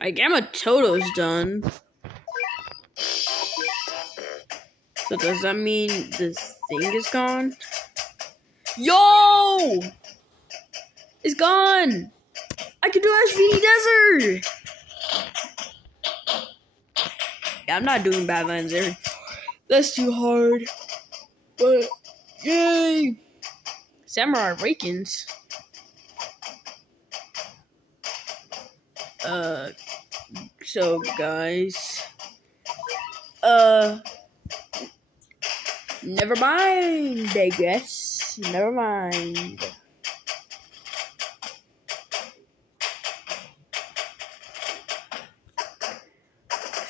My Gamma Toto's done. So does that mean this thing is gone? Yo! It's gone! I can do Ashvini Desert! Yeah, I'm not doing Badlands there. That's too hard. But, yay! Samurai Awakens. So guys. Never mind, I guess. Never mind.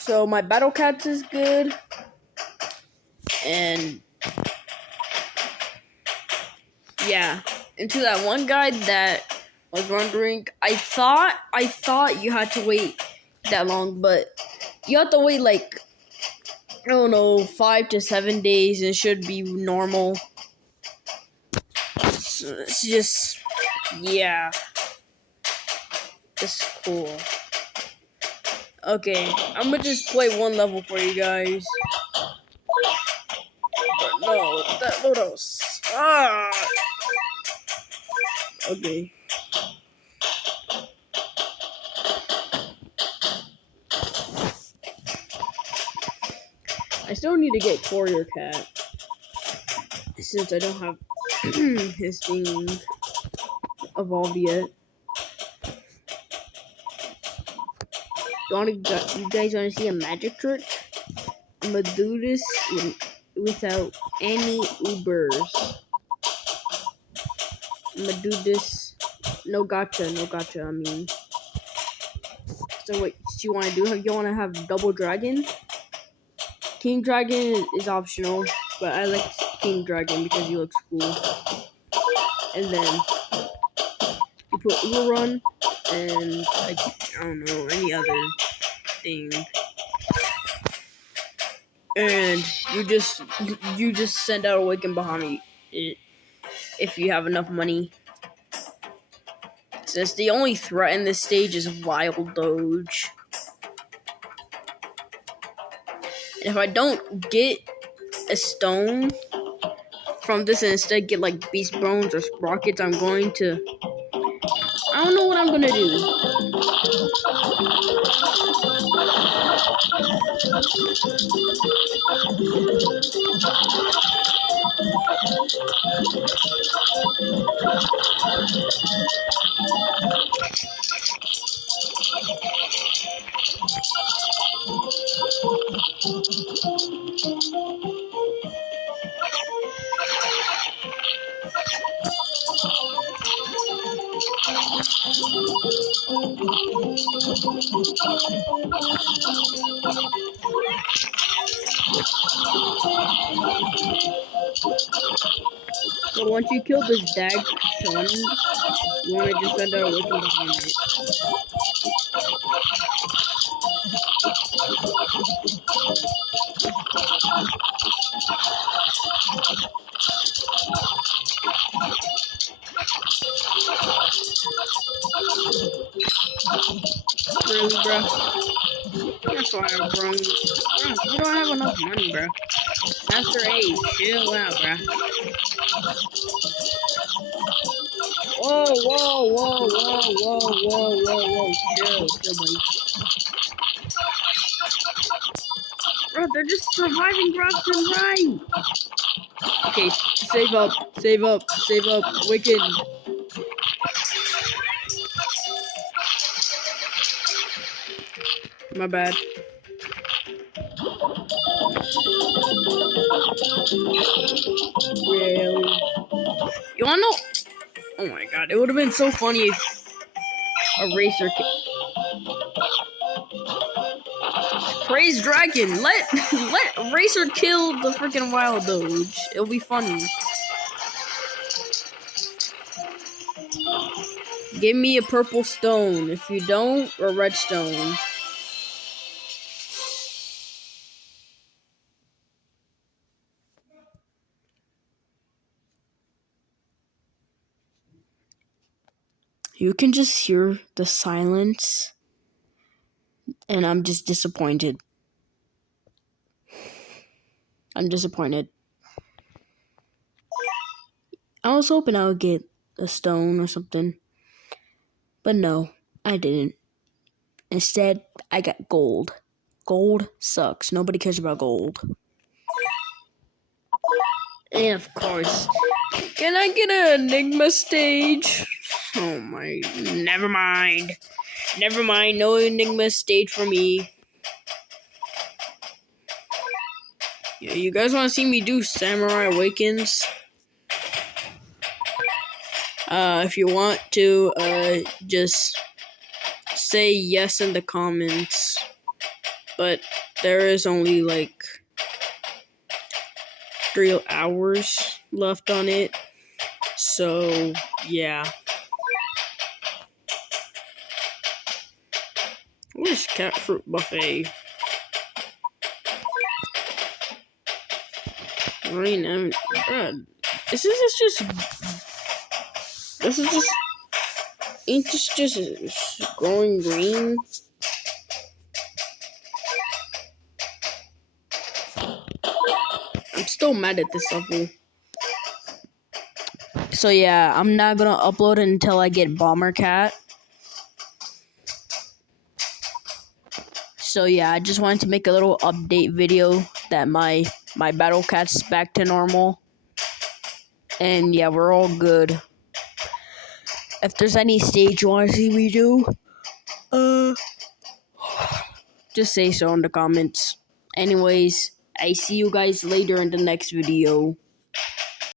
So my Battle Cats is good. And yeah. And to that one guy that was wondering, I thought you had to wait that long, but you have to wait like, I don't know, 5 to 7 days and it should be normal. So it's just, yeah. It's cool. Okay, I'm gonna just play one level for you guys. But no, that Lodos. Ah! Okay. I still need to get Courier Cat. Since I don't have his thing evolved yet. You guys wanna see a magic trick? I'm gonna do this without any Ubers. I'm gonna do this. No gotcha, I mean. So what you wanna do? You wanna have double dragon? King Dragon is optional, but I like King Dragon because he looks cool. And then you put Uber Run and like, I don't know, any other thing. And you just send out Awaken Bahami if you have enough money. Since the only threat in this stage is Wild Doge. And if I don't get a stone from this and instead get like Beast Bones or Sprockets, I'm going to, I don't know what I'm gonna do. So once you kill this Dag Son, you want to just send out a Awaken Bahami. Really, bro? That's why I'm wrong. You don't have enough money, bro. Master A, chill out, bro. Whoa, chill, buddy. Bro, they're just surviving left and right. Okay, save up, Wicked. My bad. Really? You wanna know? Oh my god, it would have been so funny if a racer. Praise Dragon, let Racer kill the freaking Wild Doge. It'll be funny. Give me a purple stone. If you don't, a red stone. You can just hear the silence and I'm just disappointed. I'm disappointed. I was hoping I would get a stone or something, but no, I didn't. Instead, I got gold. Gold sucks. Nobody cares about gold. And of course, can I get an Enigma stage? Oh my, never mind. Never mind, no Enigma stage for me. Yeah, you guys want to see me do Samurai Awakens? If you want to, just say yes in the comments. But there is only like 3 hours left on it. So, yeah. What is cat fruit buffet? I mean, this is just. Ain't this just growing green? I'm still mad at this level. So yeah, I'm not gonna upload it until I get Bomber Cat. So yeah, I just wanted to make a little update video that my Battle Cat's back to normal. And yeah, we're all good. If there's any stage you want to see me do, just say so in the comments. Anyways, I see you guys later in the next video.